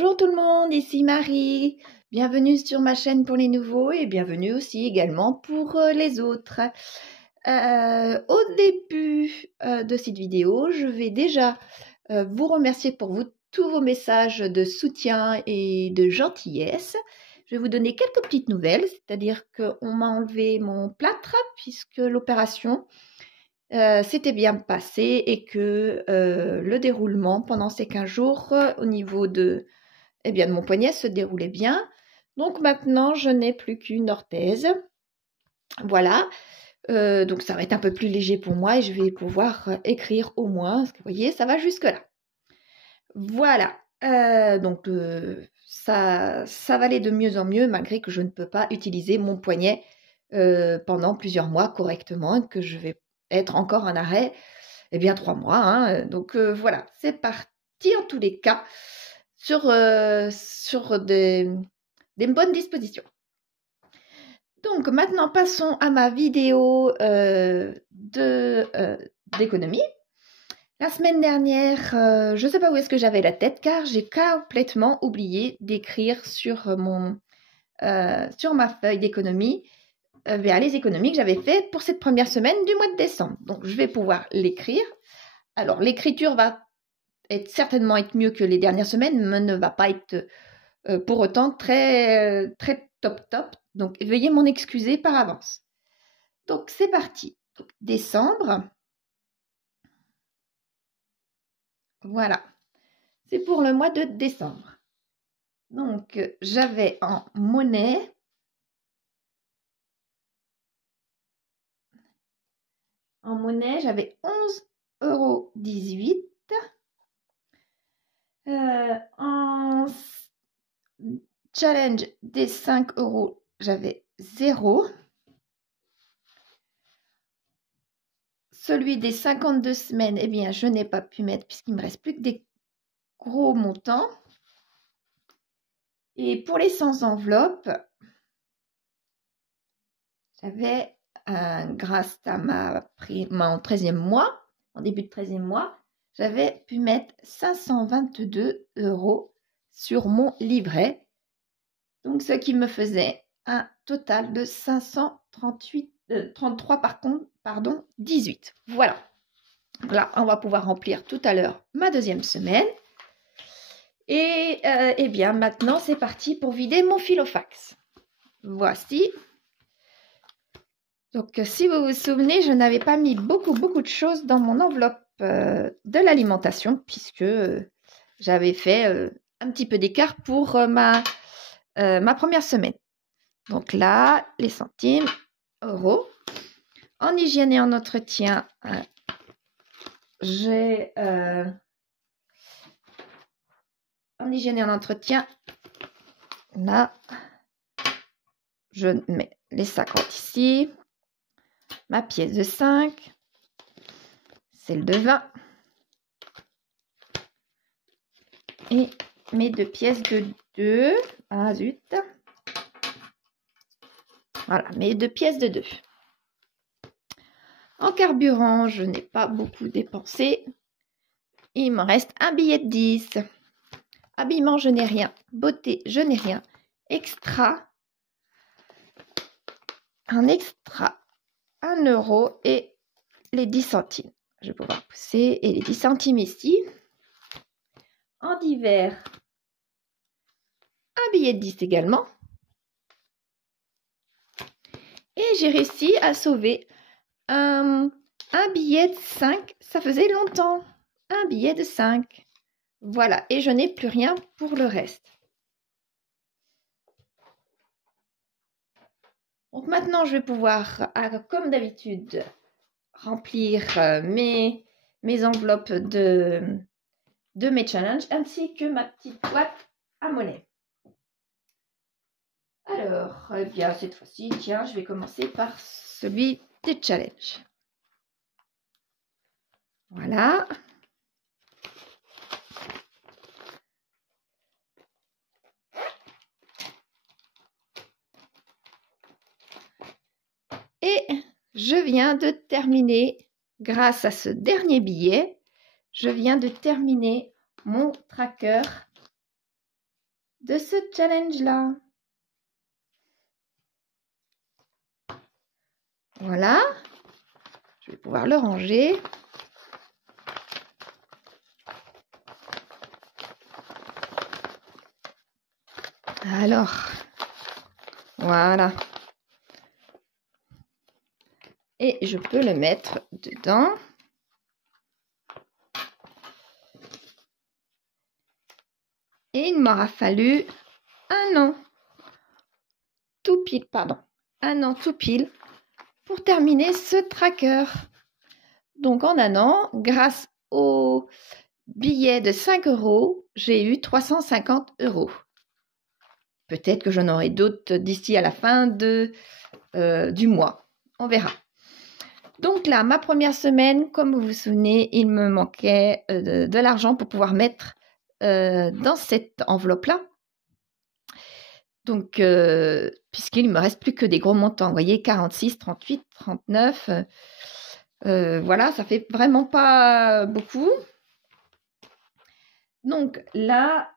Bonjour tout le monde, ici Marie. Bienvenue sur ma chaîne pour les nouveaux et bienvenue aussi également pour les autres. Au début de cette vidéo, je vais déjà vous remercier pour tous vos messages de soutien et de gentillesse. Je vais vous donner quelques petites nouvelles, c'est-à-dire qu'on m'a enlevé mon plâtre puisque l'opération s'était bien passé et que le déroulement pendant ces 15 jours au niveau de mon poignet se déroulait bien. Donc maintenant, je n'ai plus qu'une orthèse. Voilà. Donc ça va être un peu plus léger pour moi et je vais pouvoir écrire au moins. Parce que vous voyez, ça va jusque-là. Voilà. Ça va aller de mieux en mieux malgré que je ne peux pas utiliser mon poignet pendant plusieurs mois correctement et que je vais être encore en arrêt 3 mois. Hein. Donc voilà, c'est parti en tous les cas sur des bonnes dispositions. Donc maintenant passons à ma vidéo d'économie. La semaine dernière, je ne sais pas où est-ce que j'avais la tête car j'ai complètement oublié d'écrire sur ma feuille d'économie les économies que j'avais faites pour cette première semaine du mois de décembre. Donc je vais pouvoir l'écrire. Alors l'écriture va certainement être mieux que les dernières semaines, mais ne va pas être pour autant très top. Donc veuillez m'en excuser par avance. Donc c'est parti. Donc, décembre. Voilà. C'est pour le mois de décembre. Donc j'avais en monnaie j'avais 11,18 €. En challenge des 5 €, j'avais 0. Celui des 52 semaines, je n'ai pas pu mettre puisqu'il me reste plus que des gros montants. Et pour les 100 enveloppes, j'avais, grâce à mon 13e mois, en début de 13e mois, j'avais pu mettre 522 € sur mon livret. Donc, ce qui me faisait un total de 18. Voilà. Là, on va pouvoir remplir tout à l'heure ma deuxième semaine. Et maintenant, c'est parti pour vider mon filofax. Voici. Donc, si vous vous souvenez, je n'avais pas mis beaucoup de choses dans mon enveloppe de l'alimentation puisque j'avais fait un petit peu d'écart pour ma première semaine. Donc là, les centimes, euros. En hygiène et en entretien, j'ai... en hygiène et en entretien, là, je mets les 50 ici. Ma pièce de 5, celle de 20 et mes 2 pièces de 2. Ah zut. Voilà, mes 2 pièces de 2. En carburant, je n'ai pas beaucoup dépensé. Il me reste un billet de 10. Habillement, je n'ai rien. Beauté, je n'ai rien. Extra. Un extra. 1 € et les 10 centimes. Je vais pouvoir pousser. Et les 10 centimes ici. En divers, un billet de 10 également. Et j'ai réussi à sauver un billet de 5. Ça faisait longtemps. Un billet de 5. Voilà. Et je n'ai plus rien pour le reste. Donc maintenant, je vais pouvoir, comme d'habitude, remplir mes enveloppes de mes challenges ainsi que ma petite boîte à monnaie. Alors, cette fois-ci, tiens, je vais commencer par celui des challenges. Voilà. Et je viens de terminer, grâce à ce dernier billet, je viens de terminer mon tracker de ce challenge-là. Voilà. Je vais pouvoir le ranger. Alors, voilà. Et je peux le mettre dedans. Et il m'aura fallu un an tout pile, un an tout pile pour terminer ce tracker. Donc en un an, grâce au billet de 5 €, j'ai eu 350 €. Peut-être que j'en aurai d'autres d'ici à la fin du mois. On verra. Donc là, ma première semaine, comme vous vous souvenez, il me manquait de l'argent pour pouvoir mettre dans cette enveloppe-là. Donc, puisqu'il ne me reste plus que des gros montants, vous voyez, 46, 38, 39, voilà, ça fait vraiment pas beaucoup. Donc là,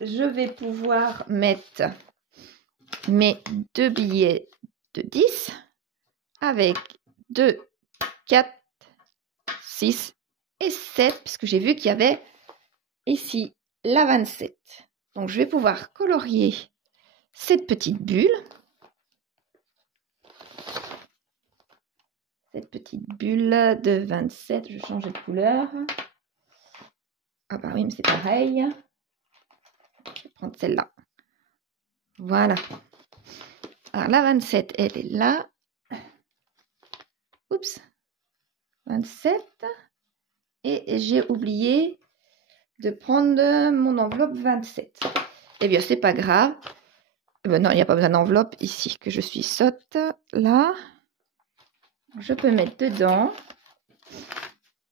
je vais pouvoir mettre mes 2 billets de 10 avec 2, 4, 6 et 7, puisque j'ai vu qu'il y avait ici la 27. Donc, je vais pouvoir colorier cette petite bulle. Cette petite bulle de 27, je vais changer de couleur. Ah bah oui, mais c'est pareil. Je vais prendre celle-là. Voilà. Alors, la 27, elle est là. Oups. 27. Et j'ai oublié de prendre mon enveloppe 27. Eh bien, c'est pas grave. Non, il n'y a pas besoin d'enveloppe ici, que je suis sotte. Là, je peux mettre dedans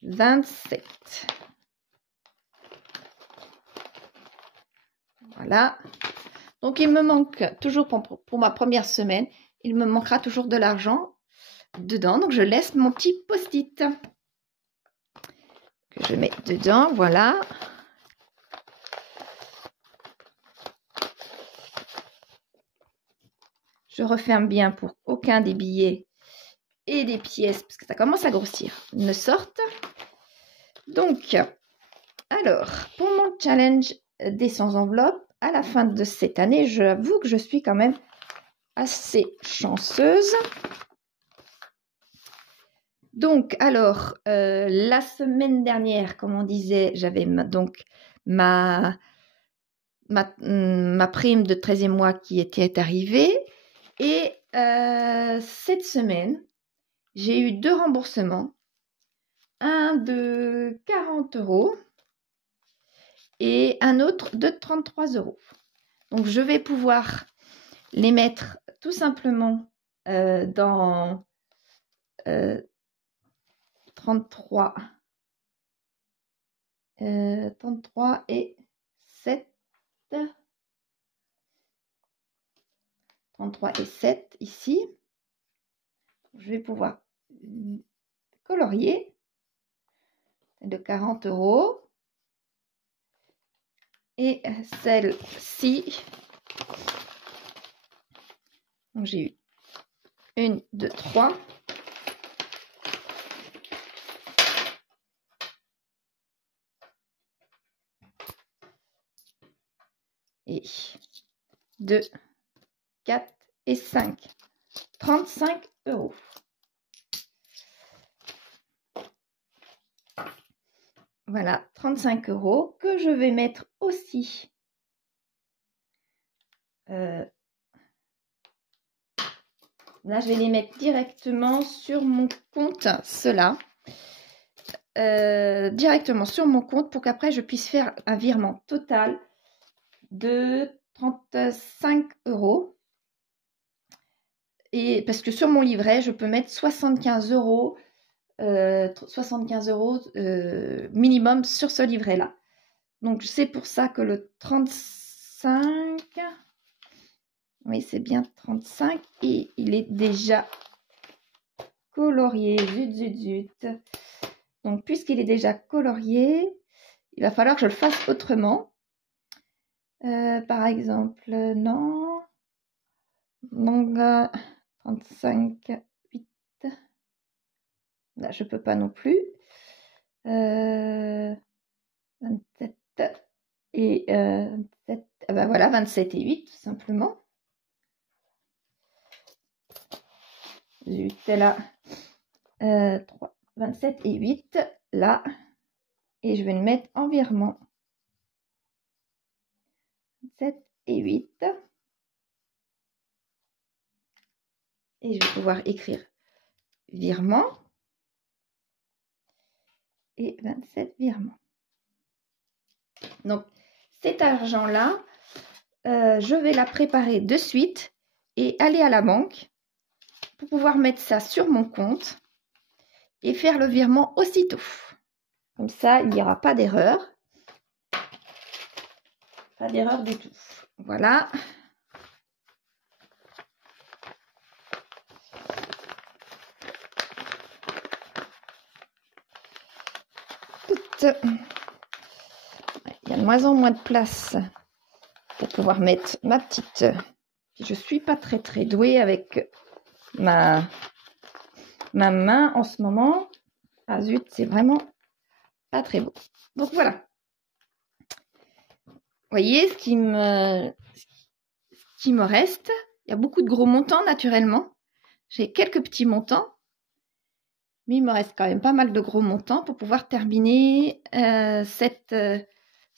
27. Voilà. Donc, il me manque toujours pour ma première semaine, il me manquera toujours de l'argent dedans. Donc, je laisse mon petit post-it que je mets dedans. Voilà. Je referme bien pour qu'aucun des billets et des pièces, parce que ça commence à grossir, ne sortent. Donc, alors, pour mon challenge des 100 enveloppes, à la fin de cette année, j'avoue que je suis quand même assez chanceuse. Donc, alors, la semaine dernière, comme on disait, j'avais donc ma prime de 13e mois qui était arrivée. Et cette semaine, j'ai eu 2 remboursements. Un de 40 € et un autre de 33 €. Donc, je vais pouvoir les mettre tout simplement dans 33 et 7. 33 et 7 ici. Je vais pouvoir colorier de 40 €. Et celle-ci, j'ai eu 1, 2, 3. Et 2, 4 et 5. 35 €. Voilà, 35 € que je vais mettre aussi là, je vais les mettre directement sur mon compte, ceux-là. Directement sur mon compte pour qu'après je puisse faire un virement total de 35 €. Et parce que sur mon livret, je peux mettre 75 €. 75 € minimum sur ce livret-là. Donc, c'est pour ça que le 35, oui, c'est bien 35, et il est déjà colorié. Zut, zut, zut. Donc, puisqu'il est déjà colorié, il va falloir que je le fasse autrement. Par exemple, non. Donc, 35, 8. Là, je peux pas non plus. 27 et 27. Ah ben voilà, 27 et 8, tout simplement. 8 là. 3, 27 et 8 là. Et je vais le mettre en virement. 7 et 8. Et je vais pouvoir écrire virement. Et 27 virements. Donc, cet argent-là, je vais la préparer de suite et aller à la banque pour pouvoir mettre ça sur mon compte et faire le virement aussitôt. Comme ça, il n'y aura pas d'erreur. Pas d'erreur du tout. Voilà. Il y a de moins en moins de place pour pouvoir mettre ma petite. Je suis pas très douée avec ma main en ce moment. Ah zut, c'est vraiment pas très beau. Donc voilà. Vous voyez ce qui me reste. Il y a beaucoup de gros montants naturellement. J'ai quelques petits montants. Mais il me reste quand même pas mal de gros montants pour pouvoir terminer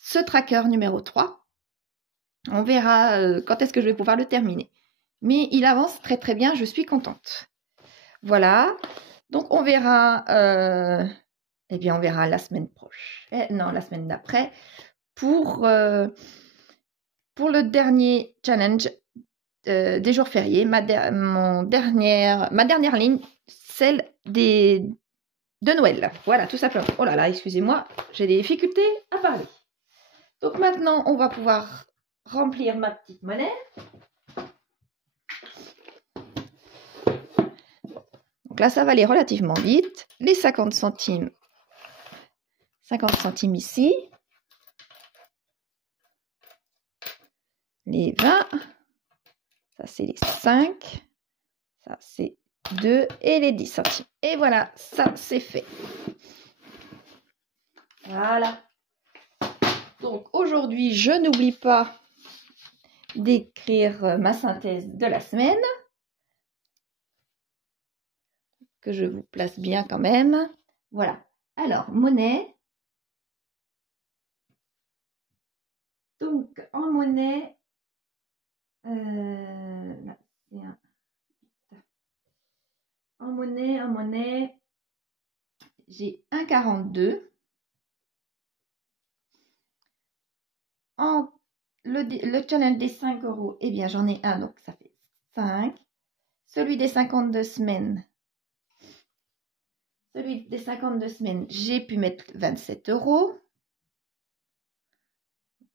ce tracker numéro 3. On verra quand est-ce que je vais pouvoir le terminer. Mais il avance très bien, je suis contente. Voilà. Donc on verra, on verra la semaine prochaine, non, la semaine d'après, pour le dernier challenge des jours fériés. Ma dernière ligne, celle de Noël. Voilà, tout simplement. Oh là là, excusez-moi, j'ai des difficultés à parler. Donc maintenant, on va pouvoir remplir ma petite monnaie. Donc là, ça va aller relativement vite. Les 50 centimes. 50 centimes ici. Les 20. Ça, c'est les 5. Ça, c'est 2 et les 10 centimes. Et voilà, ça, c'est fait. Voilà. Donc, aujourd'hui, je n'oublie pas d'écrire ma synthèse de la semaine. Que je vous place bien quand même. Voilà. Alors, monnaie. Donc, en monnaie, là, c'est un... En monnaie, j'ai 1,42. Le challenge des 5 euros, eh bien, j'en ai un, donc ça fait 5. Celui des 52 semaines, j'ai pu mettre 27 euros.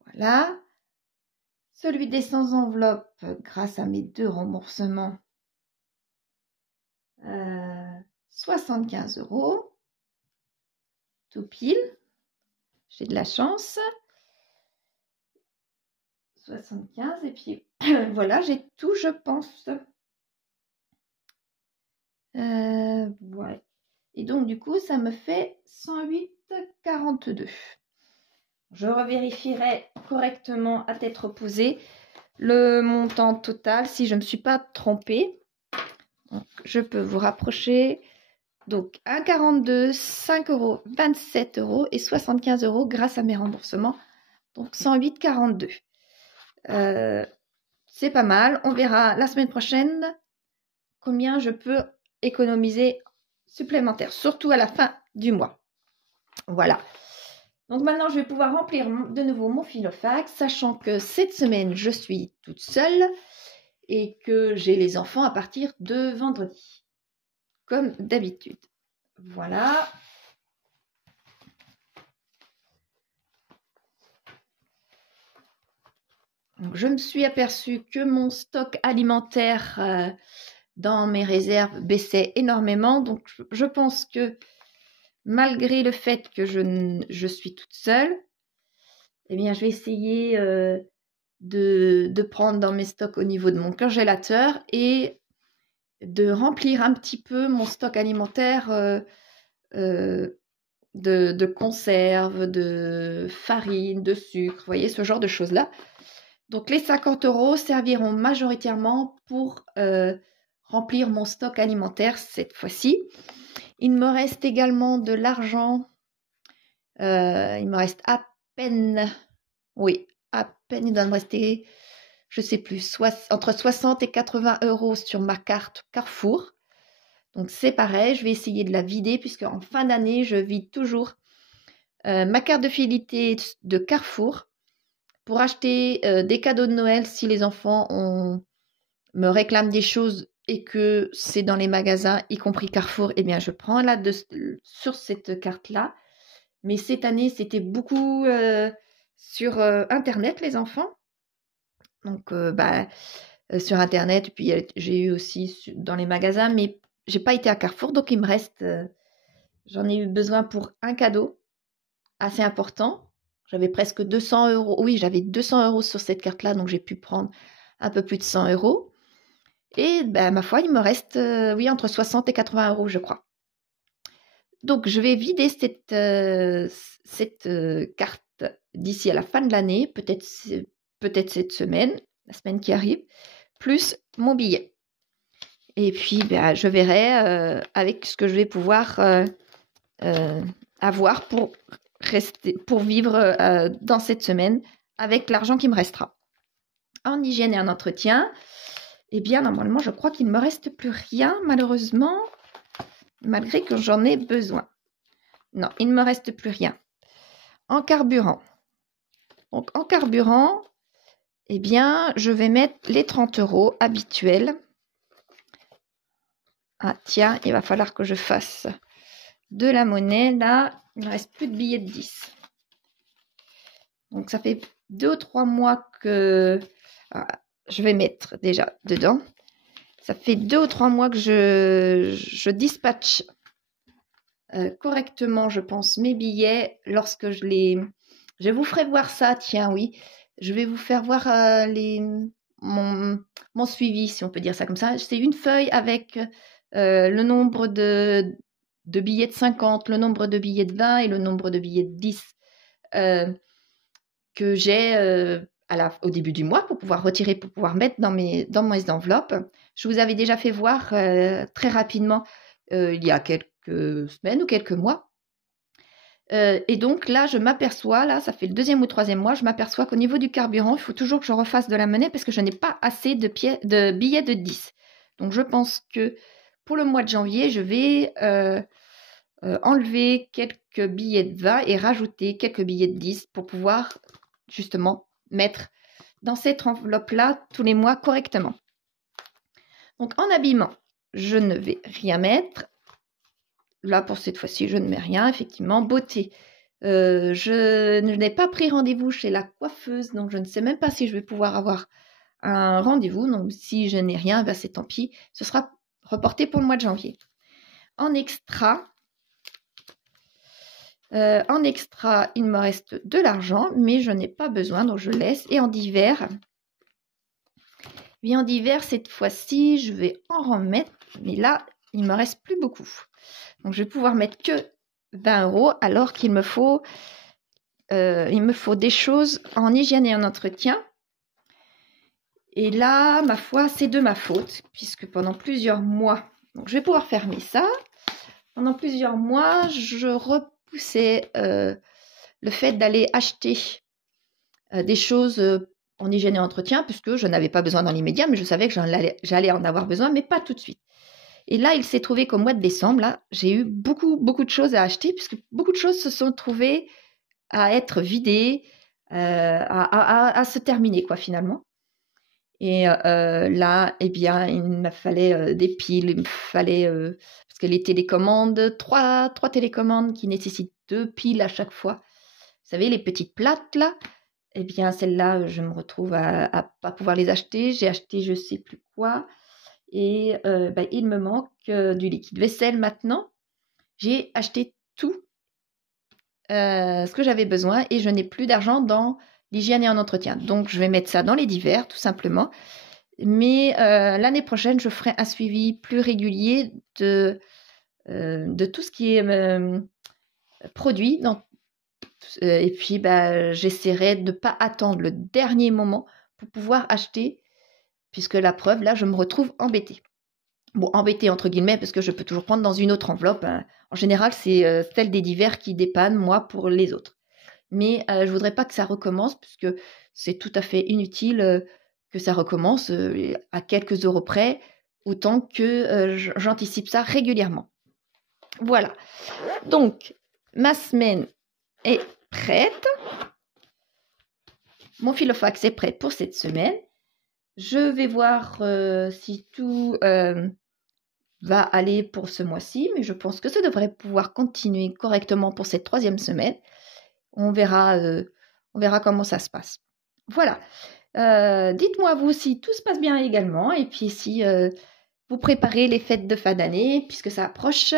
Voilà. Celui des 100 enveloppes, grâce à mes 2 remboursements, 75 euros. Tout pile. J'ai de la chance. 75 et puis voilà, j'ai tout, je pense. Ouais. Et donc, du coup, ça me fait 108,42. Je revérifierai correctement à tête reposée le montant total si je ne me suis pas trompée. Donc, je peux vous rapprocher. Donc, 1,42, 5 euros, 27 euros et 75 euros grâce à mes remboursements. Donc, 108,42. C'est pas mal. On verra la semaine prochaine combien je peux économiser supplémentaire, surtout à la fin du mois. Voilà. Donc maintenant, je vais pouvoir remplir de nouveau mon filofax, sachant que cette semaine, je suis toute seule et que j'ai les enfants à partir de vendredi, comme d'habitude. Voilà. Donc, je me suis aperçue que mon stock alimentaire dans mes réserves baissait énormément. Donc, je pense que malgré le fait que je suis toute seule, eh bien, je vais essayer de prendre dans mes stocks au niveau de mon congélateur et de remplir un petit peu mon stock alimentaire de conserves, de farine, de sucre, vous voyez, ce genre de choses-là. Donc les 50 € serviront majoritairement pour remplir mon stock alimentaire cette fois-ci. Il me reste également de l'argent. Il me reste à peine, oui, à peine, il doit me rester, je sais plus, entre 60 et 80 € sur ma carte Carrefour. Donc c'est pareil, je vais essayer de la vider puisque en fin d'année, je vide toujours ma carte de fidélité de Carrefour pour acheter des cadeaux de Noël si les enfants me réclament des choses et que c'est dans les magasins, y compris Carrefour, eh bien je prends sur cette carte-là. Mais cette année, c'était beaucoup sur Internet, les enfants. Donc, sur Internet, puis j'ai eu aussi dans les magasins, mais j'ai pas été à Carrefour, donc il me reste, j'en ai eu besoin pour un cadeau assez important. J'avais presque 200 €. Oui, j'avais 200 € sur cette carte-là, donc j'ai pu prendre un peu plus de 100 €. Et ma foi, il me reste, oui, entre 60 et 80 €, je crois. Donc, je vais vider cette carte d'ici à la fin de l'année, peut-être cette semaine, la semaine qui arrive, plus mon billet. Et puis, je verrai avec ce que je vais pouvoir avoir pour vivre dans cette semaine avec l'argent qui me restera. En hygiène et en entretien, eh bien, normalement, je crois qu'il ne me reste plus rien, malheureusement, malgré que j'en ai besoin. Non, il ne me reste plus rien. En carburant. Donc, en carburant, eh bien, je vais mettre les 30 € habituels. Ah, tiens, il va falloir que je fasse de la monnaie. Là, il ne reste plus de billets de 10. Donc, ça fait 2 ou 3 mois que... je vais mettre déjà dedans. Ça fait 2 ou 3 mois que je dispatche correctement, je pense, mes billets lorsque je les... Je vous ferai voir ça, tiens, oui. Je vais vous faire voir mon suivi, si on peut dire ça comme ça. C'est une feuille avec le nombre de billets de 50, le nombre de billets de 20 et le nombre de billets de 10 que j'ai au début du mois pour pouvoir retirer, pour pouvoir mettre dans mes enveloppes. Je vous avais déjà fait voir très rapidement il y a quelques semaines ou quelques mois. Et donc là, je m'aperçois, là, ça fait le 2e ou 3e mois, je m'aperçois qu'au niveau du carburant, il faut toujours que je refasse de la monnaie parce que je n'ai pas assez de billets de 10. Donc je pense que pour le mois de janvier, je vais enlever quelques billets de 20 et rajouter quelques billets de 10 pour pouvoir justement mettre dans cette enveloppe-là tous les mois correctement. Donc en habillement, je ne vais rien mettre. Là, pour cette fois-ci, je ne mets rien, effectivement. Beauté, je n'ai pas pris rendez-vous chez la coiffeuse, donc je ne sais même pas si je vais pouvoir avoir un rendez-vous. Donc, si je n'ai rien, c'est tant pis. Ce sera reporté pour le mois de janvier. En extra, il me reste de l'argent, mais je n'ai pas besoin, donc je laisse. Et en divers, cette fois-ci, je vais en remettre, mais là, il ne me reste plus beaucoup. Donc, je vais pouvoir mettre que 20 € alors qu'il me faut, des choses en hygiène et en entretien. Et là, ma foi, c'est de ma faute, puisque pendant plusieurs mois, donc je vais pouvoir fermer ça. Pendant plusieurs mois, je repoussais le fait d'aller acheter des choses en hygiène et entretien, puisque je n'avais pas besoin dans l'immédiat, mais je savais que j'allais en avoir besoin, mais pas tout de suite. Et là, il s'est trouvé qu'au mois de décembre, là, j'ai eu beaucoup de choses à acheter, puisque beaucoup de choses se sont trouvées à être vidées, à se terminer, quoi, finalement. Et là, eh bien, il me fallait des piles, il me fallait, parce que les télécommandes, trois télécommandes qui nécessitent 2 piles à chaque fois. Vous savez, les petites plates, là, eh bien, celles-là, je me retrouve à pas pouvoir les acheter. J'ai acheté je sais plus quoi. Et il me manque du liquide vaisselle maintenant. J'ai acheté tout ce que j'avais besoin et je n'ai plus d'argent dans l'hygiène et en entretien. Donc, je vais mettre ça dans les divers, tout simplement. Mais l'année prochaine, je ferai un suivi plus régulier de tout ce qui est produit. Et puis, j'essaierai de ne pas attendre le dernier moment pour pouvoir acheter, puisque la preuve, là, je me retrouve embêtée. Bon, embêtée entre guillemets, parce que je peux toujours prendre dans une autre enveloppe, hein. En général, c'est celle des divers qui dépanne, moi, pour les autres. Mais je voudrais pas que ça recommence, puisque c'est tout à fait inutile que ça recommence à quelques euros près, autant que j'anticipe ça régulièrement. Voilà. Donc, ma semaine est prête. Mon filofax est prêt pour cette semaine. Je vais voir si tout va aller pour ce mois-ci, mais je pense que ça devrait pouvoir continuer correctement pour cette 3e semaine. On verra comment ça se passe. Voilà. Dites-moi vous si tout se passe bien également, et puis si vous préparez les fêtes de fin d'année, puisque ça approche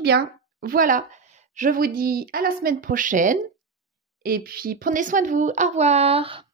bien. Voilà. Je vous dis à la semaine prochaine, et puis prenez soin de vous. Au revoir.